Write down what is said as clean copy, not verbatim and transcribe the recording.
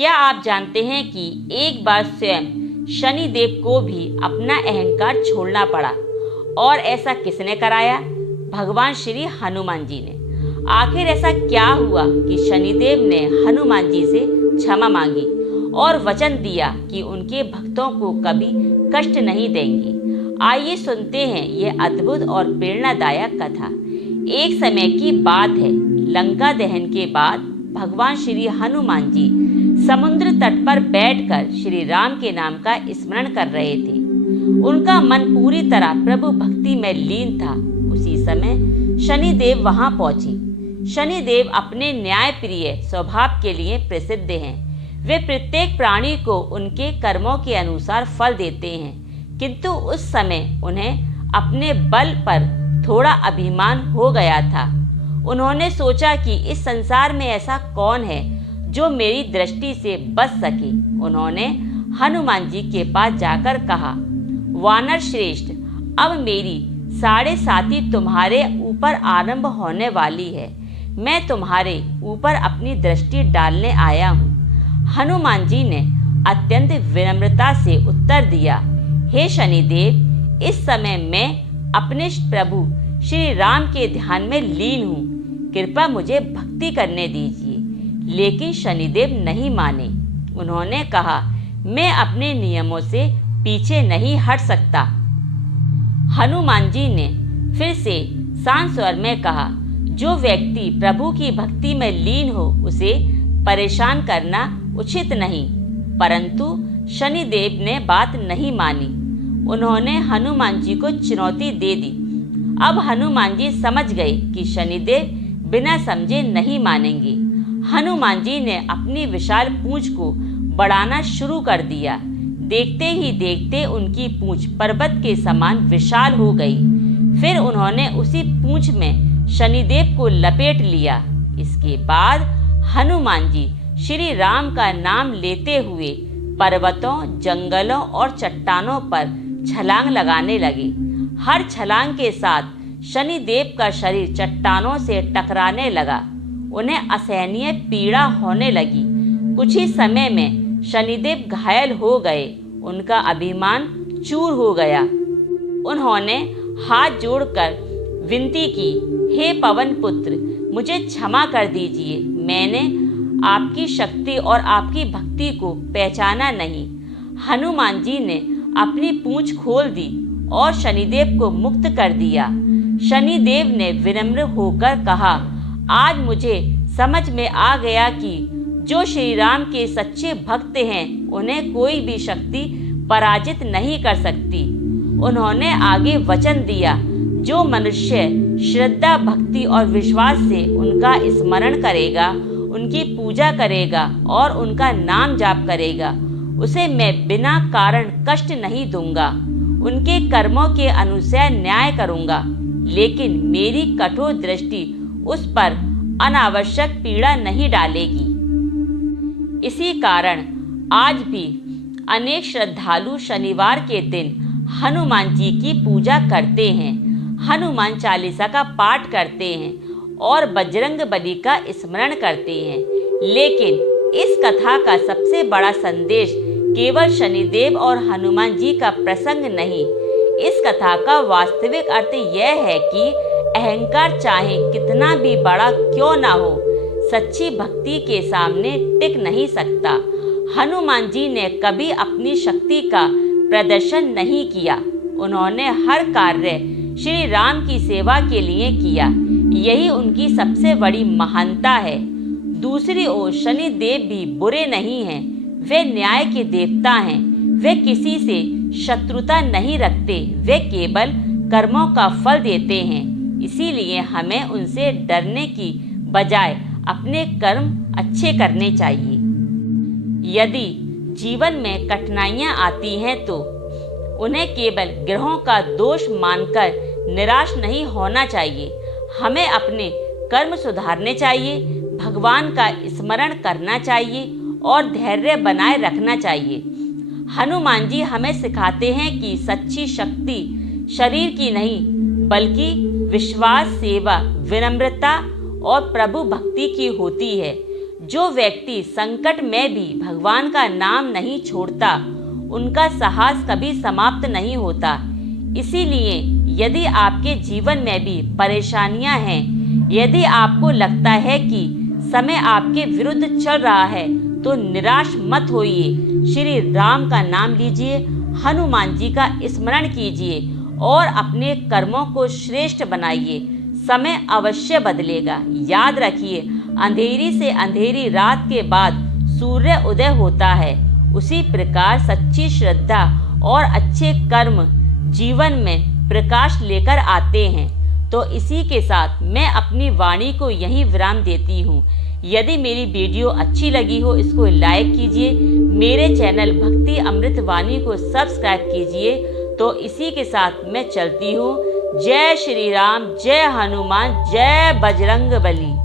क्या आप जानते हैं कि एक बार स्वयं शनिदेव को भी अपना अहंकार छोड़ना पड़ा, और ऐसा किसने कराया? भगवान श्री हनुमान जी ने। आखिर ऐसा क्या हुआ कि शनिदेव ने हनुमान जी से क्षमा मांगी और वचन दिया कि उनके भक्तों को कभी कष्ट नहीं देंगे। आइए सुनते हैं ये अद्भुत और प्रेरणादायक कथा। एक समय की बात है, लंका दहन के बाद भगवान श्री हनुमान जी समुद्र तट पर बैठकर श्री राम के नाम का स्मरण कर रहे थे। उनका मन पूरी तरह प्रभु भक्ति में लीन था। उसी समय शनिदेव वहां पहुंचे। शनिदेव अपने न्यायप्रिय स्वभाव के लिए प्रसिद्ध हैं। वे प्रत्येक प्राणी को उनके कर्मों के अनुसार फल देते हैं, किंतु उस समय उन्हें अपने बल पर थोड़ा अभिमान हो गया था। उन्होंने सोचा कि इस संसार में ऐसा कौन है जो मेरी दृष्टि से बच सके। उन्होंने हनुमान जी के पास जाकर कहा, वानर श्रेष्ठ, अब मेरी 7.5 तुम्हारे ऊपर आरंभ होने वाली है। मैं तुम्हारे ऊपर अपनी दृष्टि डालने आया हूँ। हनुमान जी ने अत्यंत विनम्रता से उत्तर दिया, हे शनिदेव, इस समय मैं अपने प्रभु श्री राम के ध्यान में लीन हूँ। कृपया मुझे भक्ति करने दीजिए। लेकिन शनिदेव नहीं माने। उन्होंने कहा, मैं अपने नियमों से पीछे नहीं हट सकता। हनुमान जी ने फिर से शांत स्वर में कहा, जो व्यक्ति प्रभु की भक्ति में लीन हो उसे परेशान करना उचित नहीं। परंतु शनिदेव ने बात नहीं मानी। उन्होंने हनुमान जी को चुनौती दे दी। अब हनुमान जी समझ गए कि शनिदेव बिना समझे नहीं मानेंगे। हनुमान जी ने अपनी विशाल पूंछ को बढ़ाना शुरू कर दिया। देखते ही देखते उनकी पूंछ पर्वत के समान विशाल हो गई। फिर उन्होंने उसी पूंछ में शनिदेव को लपेट लिया। इसके बाद हनुमान जी श्री राम का नाम लेते हुए पर्वतों, जंगलों और चट्टानों पर छलांग लगाने लगे। हर छलांग के साथ शनिदेव का शरीर चट्टानों से टकराने लगा। उन्हें असहनीय पीड़ा होने लगी। कुछ ही समय में शनिदेव घायल हो गए। उनका अभिमान चूर हो गया। उन्होंने हाथ जोड़कर विनती की, हे पवन पुत्र, मुझे क्षमा कर दीजिए। मैंने आपकी शक्ति और आपकी भक्ति को पहचाना नहीं। हनुमान जी ने अपनी पूंछ खोल दी और शनिदेव को मुक्त कर दिया। शनिदेव ने विनम्र होकर कहा, आज मुझे समझ में आ गया कि जो श्री राम के सच्चे भक्त हैं उन्हें कोई भी शक्ति पराजित नहीं कर सकती। उन्होंने आगे वचन दिया, जो मनुष्य श्रद्धा, भक्ति और विश्वास से उनका स्मरण करेगा, उनकी पूजा करेगा और उनका नाम जाप करेगा, उसे मैं बिना कारण कष्ट नहीं दूंगा। उनके कर्मों के अनुसार न्याय करूंगा, लेकिन मेरी कठोर दृष्टि उस पर अनावश्यक पीड़ा नहीं डालेगी। इसी कारण आज भी अनेक श्रद्धालु शनिवार के दिन हनुमान जी की पूजा करते हैं, हनुमान चालीसा का पाठ करते हैं और बजरंग बली का स्मरण करते हैं। लेकिन इस कथा का सबसे बड़ा संदेश केवल शनिदेव और हनुमान जी का प्रसंग नहीं, इस कथा का वास्तविक अर्थ यह है कि अहंकार चाहे कितना भी बड़ा क्यों ना हो, सच्ची भक्ति के सामने टिक नहीं सकता। हनुमान जी ने कभी अपनी शक्ति का प्रदर्शन नहीं किया। उन्होंने हर कार्य श्री राम की सेवा के लिए किया। यही उनकी सबसे बड़ी महानता है। दूसरी ओर शनिदेव भी बुरे नहीं हैं। वे न्याय के देवता हैं। वे किसी से शत्रुता नहीं रखते। वे केवल कर्मों का फल देते हैं। इसीलिए हमें उनसे डरने की बजाय अपने कर्म अच्छे करने चाहिए। यदि जीवन में कठिनाइयाँ आती हैं तो उन्हें केवल ग्रहों का दोष मानकर निराश नहीं होना चाहिए। हमें अपने कर्म सुधारने चाहिए, भगवान का स्मरण करना चाहिए और धैर्य बनाए रखना चाहिए। हनुमान जी हमें सिखाते हैं कि सच्ची शक्ति शरीर की नहीं बल्कि विश्वास, सेवा, विनम्रता और प्रभु भक्ति की होती है। जो व्यक्ति संकट में भी भगवान का नाम नहीं छोड़ता, उनका साहस कभी समाप्त नहीं होता। इसीलिए यदि आपके जीवन में भी परेशानियां हैं, यदि आपको लगता है कि समय आपके विरुद्ध चल रहा है, तो निराश मत होइए। श्री राम का नाम लीजिए, हनुमान जी का स्मरण कीजिए और अपने कर्मों को श्रेष्ठ बनाइए। समय अवश्य बदलेगा। याद रखिए, अंधेरी से अंधेरी रात के बाद सूर्य उदय होता है। उसी प्रकार सच्ची श्रद्धा और अच्छे कर्म जीवन में प्रकाश लेकर आते हैं। तो इसी के साथ मैं अपनी वाणी को यहीं विराम देती हूँ। यदि मेरी वीडियो अच्छी लगी हो, इसको लाइक कीजिए, मेरे चैनल भक्ति अमृत वाणी को सब्सक्राइब कीजिए। तो इसी के साथ मैं चलती हूँ। जय श्री राम, जय हनुमान, जय बजरंग बली।